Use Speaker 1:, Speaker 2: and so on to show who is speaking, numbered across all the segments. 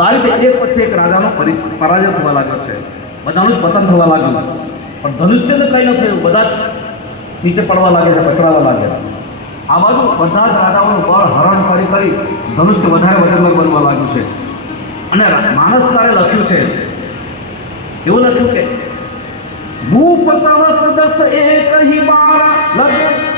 Speaker 1: તો આ રીતે એક પછી એક રાજાનો પરી, પરાજય થવા લાગ્યો છે. બધાનું જ પતન થવા લાગ્યું. પણ ધનુષ્યને કંઈ ન થયું. બધા નીચે પડવા લાગે છે, પકડાવા લાગ્યા આ બાજુ બધા જ રાજાઓનું બળ હરણ કરી કરી ધનુષ્ય વધારે વજનદાર બનવા લાગ્યું છે. અને માનસકારે લખ્યું છે. એવું લખ્યું કે ભૂપતા સહસ્ર દસ એક હિ બારા લગે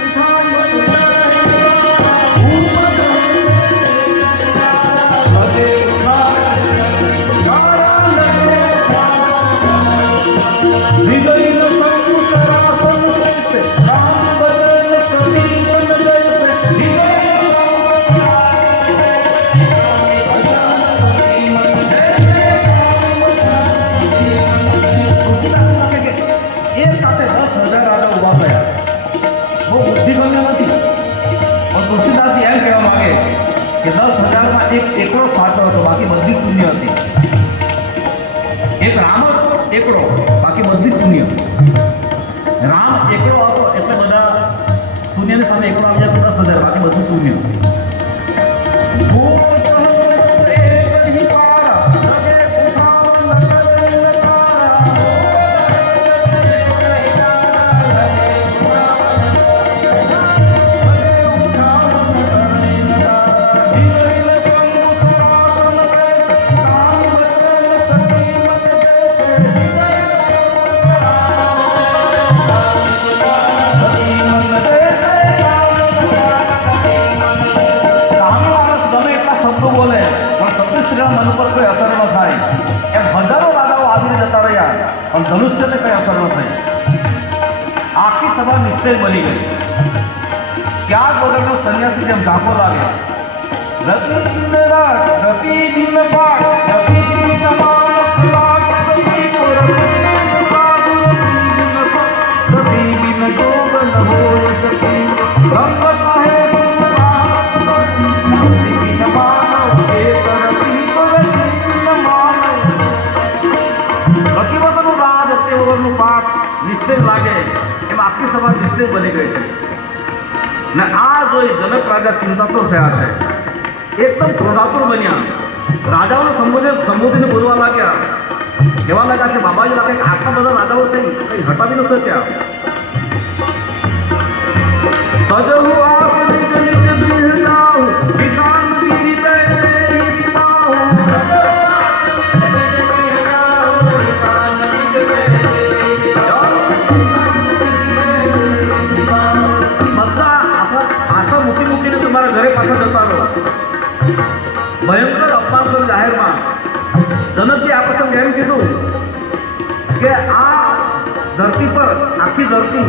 Speaker 1: આખી સભા નિશ્ચય બની ગઈ. ક્યાંક વગરનો સંન્યાસી જેમ ઝાંકો લાગે રતિ દિન આ જોઈ જનક રાજા ચિંતાતુર થયા છે. એકદમ ક્રોધાતુર બન્યા. રાજાઓને સંબોધન સંબોધીને બોલવા લાગ્યા. કહેવા લાગ્યા કે બાબાજી લાગે આટલા બધા રાજાઓ થઈ કંઈ હટાવી ન શક્યા તજહુ આપ કીધું કે આ ધરતી પર, આખી ધરતી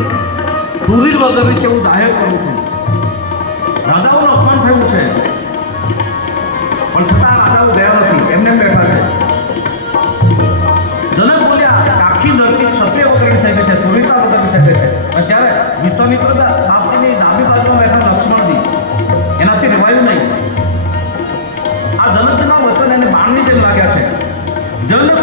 Speaker 1: સુરીર વગરની છે હું જાહેર કરું છું. રાજાઓનું અપમાન થયું છે. પણ છતાં રાજાઓ ગયા નથી. એમને બેઠા છે. જનક બોલ્યા, આખી ધરતી ક્ષત્રિય વગરની થઈ ગઈ છે સુરીતા વગરની થઈ ગઈ છે. અને ત્યારે વિશ્વામિત્ર ડાબી બાજુમાં બેઠા લક્ષ્મણજી, એનાથી રેવાયું નહીં. આ જનકના વચન એને બાણની જેમ લાગ્યા છે. જનક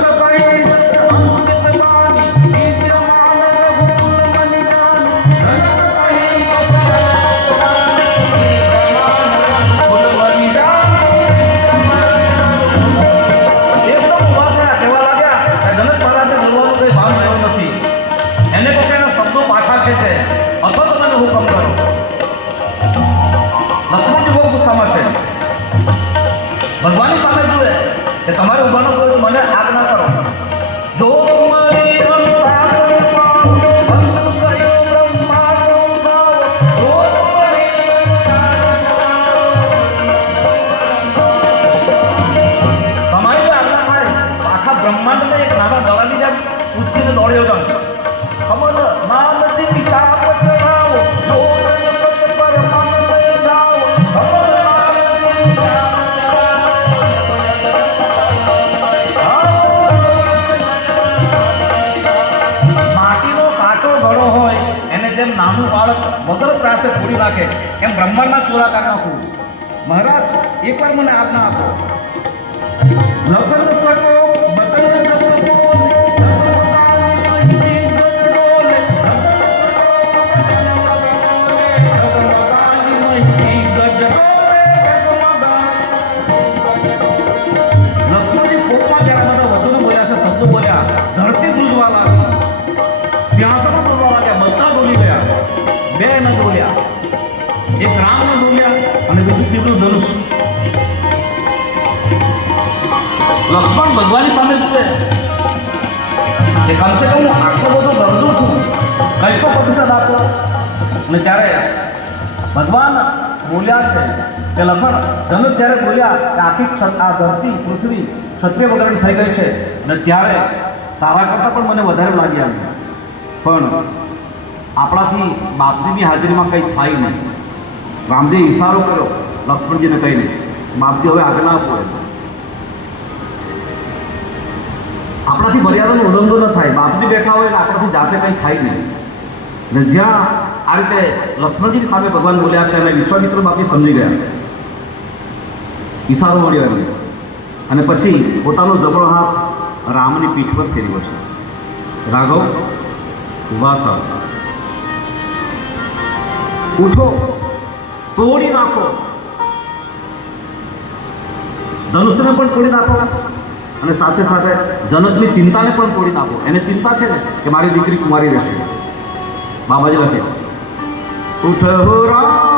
Speaker 1: એમ બ્રહ્માંડના ચોરાતા ન નાખું મહારાજ એકવાર મને આજ્ઞા આપો. લગ્ન ભગવાનની સામે જુએ કે કમસે કમ હું આટલો બધો દર્દો છું, કંઈ પ્રતિસાદ આપો. અને ત્યારે ભગવાન બોલ્યા છે કે લખણ જનક ત્યારે બોલ્યા કે આખી આ ધરતી, પૃથ્વી, ક્ષત્રિય વગરની થઈ ગઈ છે. અને ત્યારે તારા કરતાં પણ મને વધારે લાગી આવ્યું પણ આપણાથી બાપજીની હાજરીમાં કંઈ થાય નહીં. રામદેવ ઈશારો કર્યો, લક્ષ્મણજીને કહીને, બાપજી, હવે આગળ ના આપો આપણાથી મર્યાદાનું ઉલ્લંઘન ન થાય. બાપજી બેઠા હોય એટલે આપણાથી જાતે કંઈ થાય નહીં. ને જ્યાં આ રીતે લક્ષ્મણજી સામે ભગવાન બોલ્યા છે અને વિશ્વામિત્ર બાપી સમજી ગયા. ઈશારો મળ્યો એમને. અને પછી પોતાનો જબળો હાથ રામની પીઠ પર ફેરવ્યો છે. રાઘવ, ઊભા થાવ. ઉઠો, તોડી નાખો. ધનુષને પણ તોડી નાખો. અને સાથે સાથે જનકની ચિંતાને પણ તોડી નાખો. એને ચિંતા છે ને કે મારી દીકરી કુમારી રહેશે. બાબાજી લખે ઉઠો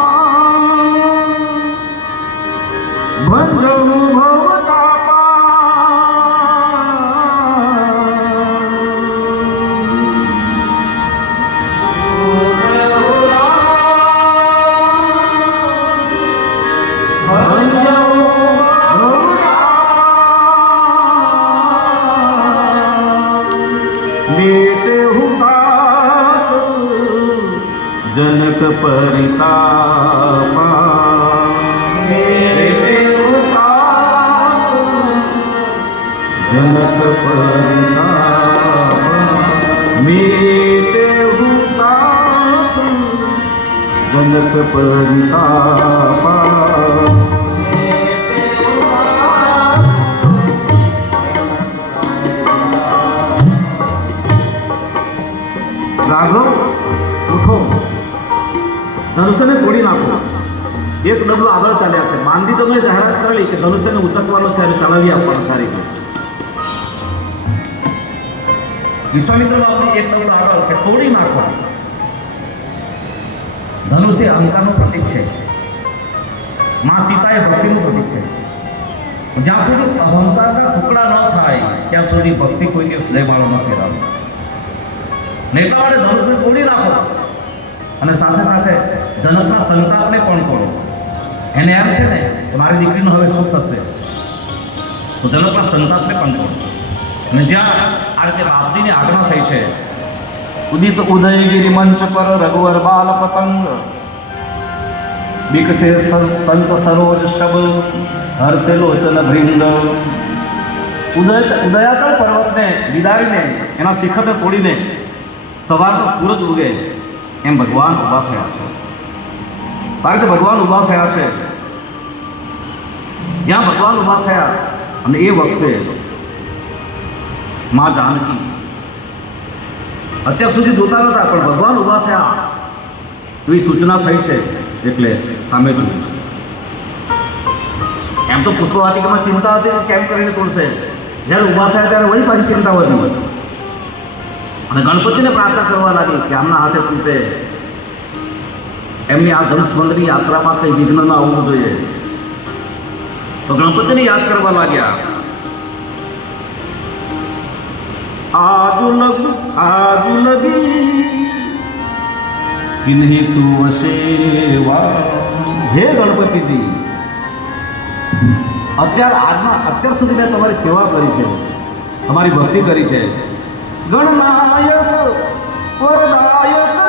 Speaker 1: Rarro. ધનુષ્યને તોડી નાખો. એક ડબલો આગળ ચાલ્યા છે. બાંધી તમે જાહેરાત કરેલી કે ધનુષ્યને ઉચકવાનો છે અને ચલાવી આપવાનો સારી વિશ્વામિત્ર બાપુ એક ડગલો આગળ કે તોડી નાખો ધનુષ્ય અહંકારનું પ્રતીક છે. મા સીતા એ ભક્તિનું પ્રતીક છે. જ્યાં સુધી અહંકારના ટુકડા ન થાય, ત્યાં સુધી ભક્તિ કોઈ દિવસ લેવાળો ન ફેરાવે નેતા માટે ધનુષને નાખો. અને સાથે સાથે જનકના સંતાપને પણ કોણ? એને એમ છે ને, મારી દીકરીનું હવે શું થશે. તો જનકના સંતાપને પણ કોણ? અને જ્યાં આ રીતે બાપજીની આજ્ઞા થઈ છે, ઉદિત ઉદયગીરી મંચ પર રઘુવર બાલ પતંગ. વિકસે સંત સરોજ શબ હર્ષે લોચન ભૃંગ. ઉદય ઉદયાચળ પર્વતને વિદારીને એના શિખરને તોડીને સવારનો સૂરજ ઉગે. એમ ભગવાન ઊભા થયા છે. કારણ કે ભગવાન ઊભા થયા છે. જ્યાં ભગવાન ઊભા થયા અને એ વખતે મા જાનકી અત્યાર સુધી જોતા નતા પણ ભગવાન ઊભા થયા. એવી સૂચના થઈ છે એટલે સામે જોયું એમ તો પુષ્પવાટિકામાં ચિંતા હતી કેમ કરીને તોડશે જ્યારે ઊભા થયા ત્યારે વળી પાછી ચિંતા વધી. અને ગણપતિને પ્રાર્થના કરવા લાગી કે આમના હાથે તૂટે એમની આ ધનુષ મંદિરની યાત્રામાં કંઈ વિઘ્ન ના આવવું જોઈએ. તો ગણપતિને યાદ કરવા લાગ્યા. અત્યાર સુધી મેં તમારી સેવા કરી છે, તમારી ભક્તિ કરી છે. ગણનાયક વરદાયક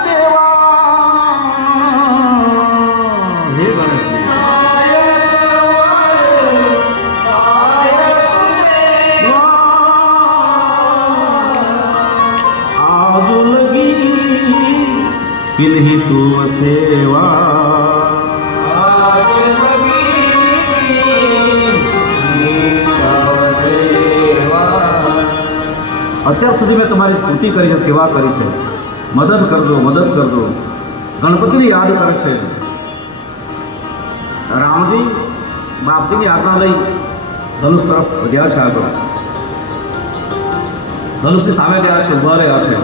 Speaker 1: સુધી મેં તમારી સ્તુતિ કરી છે, સેવા કરી છે. મદદ કરજો મદદ કરજો. ગણપતિને યાદ કરે છે. રામજી બાપજીની આજ્ઞા લઈ ધનુષ તરફ વધ્યા છે આગળ. ધનુષની સામે ગયા છે, ઊભા રહ્યા છે.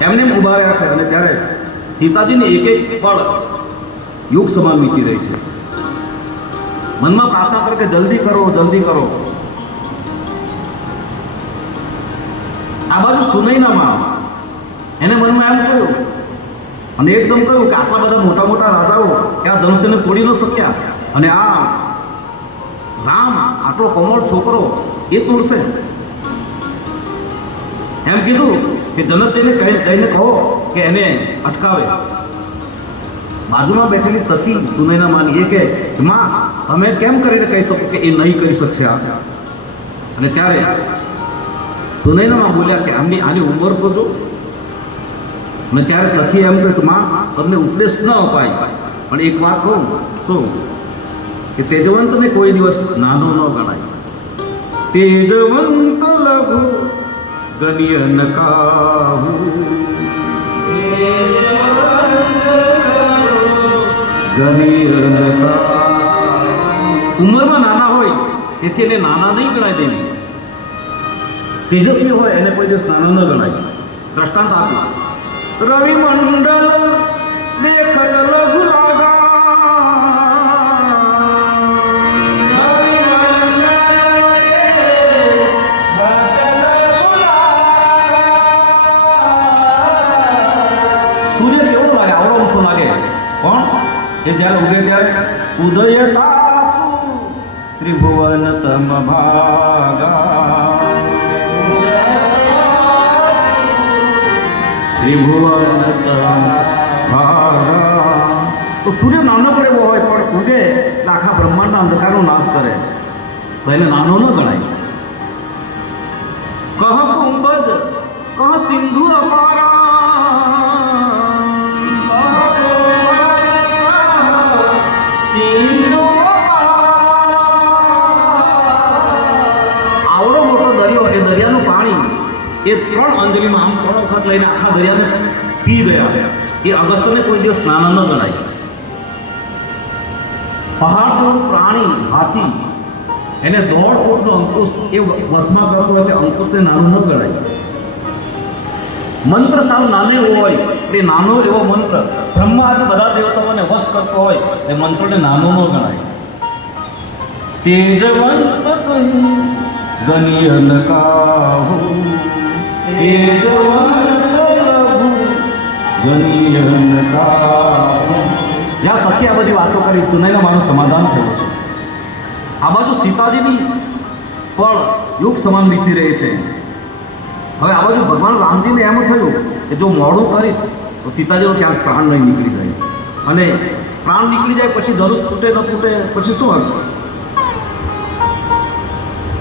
Speaker 1: એમને એમ ઊભા રહ્યા છે અને ત્યારે સીતાજીની એક એક પળ યુગ સમાન વીતી રહી છે. મનમાં પ્રાર્થના કરે કે જલ્દી કરો જલ્દી કરો. આ બાજુ સુનૈનામાં એને મનમાં એમ કહ્યું અને એકદમ કહ્યું કે આટલા બધા મોટા મોટા રાજાઓ કે આ ધનુષ્યને તોડી ન શક્યા. અને આ રામ, આટલો કોમળ છોકરો એ તોડશે એમ કીધું કે કહી કહીને કહો કે એને અટકાવે. બાજુમાં બેઠેલી સતી સુનૈના માની એ કે, માં, તમે કેમ કરીને કહી શકો કે એ નહીં કરી શકશે અને ત્યારે સુનૈનામાં બોલ્યા કે આમની આની ઉંમર તો અને ત્યારે સખી એમ કહે કે, માં, તમને ઉપદેશ ન અપાય. પણ એક વાત કહું, શું? કે તેજવંતને કોઈ દિવસ નાનો ન ગણાય. તેજવંત લઘુ ગણ્ય નકાહુ. ઉંમરમાં નાના હોય, તેથી એને નાના નહીં ગણાય તેની. તેજસ્વી હોય એને કોઈ દિવસ નાનો ન ગણાય. દ્રષ્ટાંત આપી. રવિ મંડળ દેખલ લઘુ લાગા. સૂર્ય કેવો લાગે? આવડો ઊંચો લાગે. કોણ? એ જ્યારે ઉગે ત્યારે? ઉદય ત્રિભુવન તમ ભાગા. ત્રિભુવન તો સૂર્ય નાનકડો એવો હોય, પણ ઉગે આખા બ્રહ્માંડના અંધકારનો નાશ કરે. તો એને નાનો ન ગણાય. કહ કુંભજ, કહ સિંધુ અપારા. આવડો મોટો દરિયો, એ દરિયાનું પાણી, એ ત્રણ અંજલીમાં આમ વખત લઈને આખા દરિયાને પી ગયા એ અગસ્તને કોઈ દિવસ સ્નાન ન ગણાય પહાડનું પ્રાણી હાથી, એને દોઢ ફૂટનો અંકુશ, એ વસમાં કરતો હોય તે અંકુશને નાનું ન ગણાય મંત્ર સાવ નાનો હોય, એ નાનો એવો મંત્ર બ્રહ્મા બધા દેવતાઓને વશ કરતો હોય, એ મંત્રને નાનો ન ગણાય. તેજવંત ગણ્ય નકાહુ જ્યાં સખી આ બધી વાતો કરી સુનાઈને મારું સમાધાન થયું છે. આ બાજુ સીતાજીની પણ યુગ સમાન વીતી રહી છે. હવે આ બાજુ ભગવાન રામજીને એમ થયું કે જો મોડું કરીશ, તો સીતાજીનો ક્યાંક પ્રાણ નહીં નીકળી જાય. અને પ્રાણ નીકળી જાય પછી દરરોજ તૂટે ન તૂટે, પછી શું અર્થ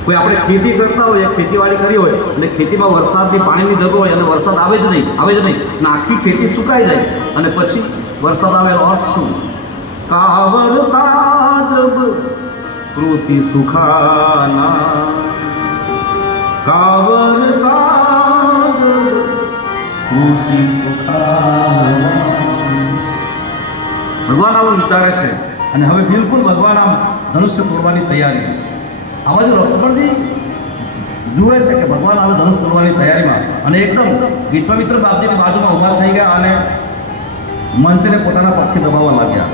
Speaker 1: કોઈ આપણે ખેતી કરતા હોય ખેતીવાડી કરી હોય અને ખેતીમાં વરસાદની પાણીની જરૂર હોય અને વરસાદ આવે જ નહીં, આવે જ નહીં, અને આખી ખેતી સુકાઈ જાય. અને પછી વરસાદ આવે એનો અર્થ શું? કાવર કૃષિ સુખાના. કાવર ભગવાન આવું વિચારે છે. અને હવે બિલકુલ ભગવાન આમ ધનુષ્ય તોડવાની તૈયારી આ જો લક્ષ્મણજી જુએ છે કે ભગવાન આવે ધનુષ તોડવાની તૈયારીમાં અને એકદમ વિશ્વામિત્ર બાપજીની બાજુમાં ઊભા થઈ ગયા અને મંચને પોતાના પગથી દબાવવા લાગ્યા.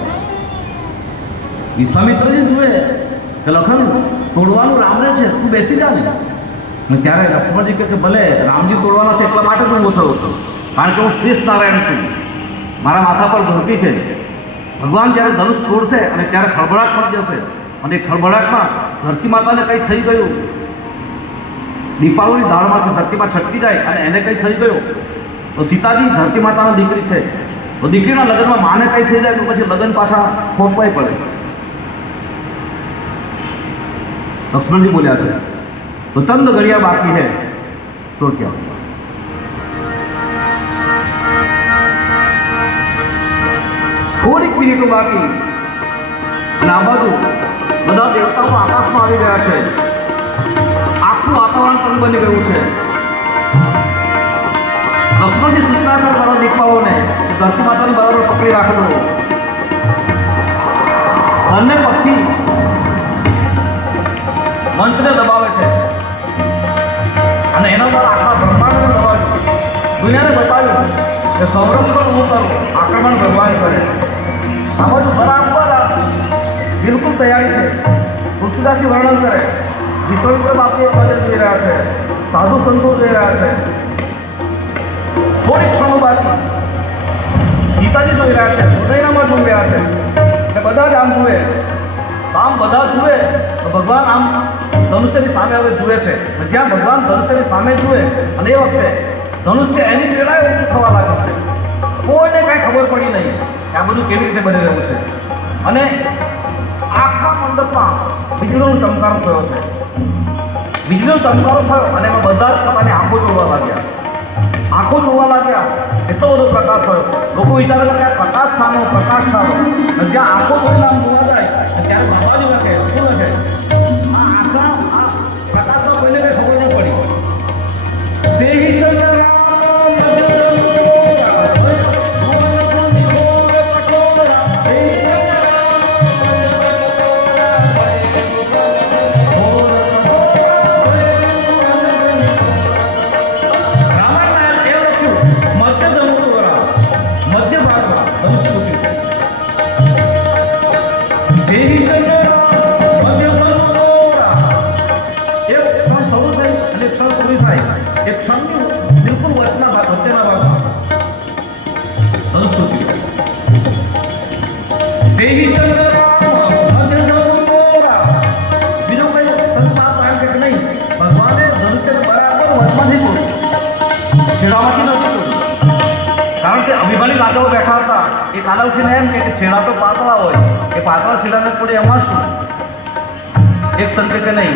Speaker 1: વિશ્વામિત્રજી જુએ કે લખન તોડવાનું રામને છે, તું બેસી જા ને. ત્યારે લક્ષ્મણજી કે ભલે રામજી તોડવાનો છે એટલા માટે પણ હું થયો છું, કારણ કે હું શ્રેષ્ઠ નારાયણ છું. મારા માથા પર ધરતી છે. ભગવાન જ્યારે ધનુષ તોડશે અને ત્યારે ખળભળાટ પડી જશે અને ખળભળાટમાં ધરતી માતાને કંઈ થઈ ગયું. દીપાળુની દાળમાંથી ધરતીમાં છટકી જાય અને એને કંઈ થઈ ગયું. તો સીતાજી ધરતી માતાની દીકરી છે. તો દીકરીના લગ્નમાં માને કંઈ થઈ જાય તો પછી લગ્ન પાછા ખોટવાય પડે. લક્ષ્મણજી બોલ્યા છે, તો ચંદ ગળિયા બાકી હે. સો ક્યાં થોડીક મિનિટો બાકી. અને આ બાજુ બધા દેવતાઓ આકાશમાં આવી ગયા છે. આખું વાતાવરણ પણ બની ગયું છે. લક્ષ્મણજી સૂચના કરે મારા દીકરાઓને ધરતી માતાને બરાબર પકડી રાખેલો બંને પક્ષી મંત્રને દબાવે છે. અને એના દ્વારા આખા બ્રહ્માંડને દબાવે દુનિયાને બતાવ્યું કે સંરક્ષણ હું કરું આક્રમણ ભગવાન કરે. આ બધું બરાબર બિલકુલ તૈયારી છે. તુલસીદાસજી વર્ણન કરે. વિશ્વમિત્ર બાપુ બાજુ જોઈ રહ્યા છે. સાધુ સંતો જોઈ રહ્યા છે. થોડીક ક્ષણો બાકી. ગીતાજી જોઈ રહ્યા છે. હૃદયનામાં જોઈ રહ્યા છે. એટલે બધા જ આમ જુએ. આમ બધા જુએ તો ભગવાન આમ ધનુષ્યની સામે હવે જુએ છે. જ્યાં ભગવાન ધનુષ્યની સામે જુએ અને એ વખતે ધનુષ્ય એની પેલાએ ઊંચું થવા લાગ્યું છે. કોઈને કાંઈ ખબર પડી નહીં કે આ બધું કેવી રીતે બની રહ્યું છે. અને આખા મંડપમાં વીજળીનો ચમકારો થયો છે. વીજળીનો ચમકારો થયો અને એમાં બધા જ પોતાની આંખો જોવા લાગ્યા. આંખો જોવા લાગ્યા, એટલો બધો પ્રકાશ થયો. લોકો વિચારે કે આ પ્રકાશ થાનો પ્રકાશ અને જ્યાં આંખો આમ જોવા જાય ત્યારે બાબા જોવા કે શું લખે હોય એ પાતળા છેડાને તોડે એમાં શું એક સંતે કે નહીં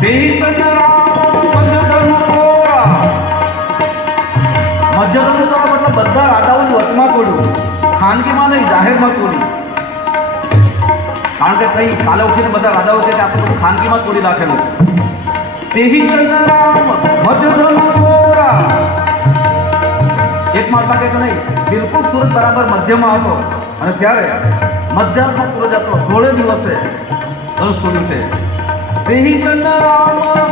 Speaker 1: દેહી ચંદ્રા મધ્ય ધનુષોરા. મધ્ય ધનુષોરા મતલબ બધા રાજાઓની વચમાં તોડ્યું ખાનગીમાં નહીં જાહેરમાં તોડ્યું કારણ કે કઈ કાલે ઉઠીને બધા રાજાઓ છે કે આ તો બધું ખાનગીમાં તોડી નાખેલું તેહી ચંદ્રામ અને ત્યારે મધ્યાહમાં પૂરો હતો સોળે દિવસે ધનુષ તોડ્યું દેહી ચંદ્રામ મધ્ય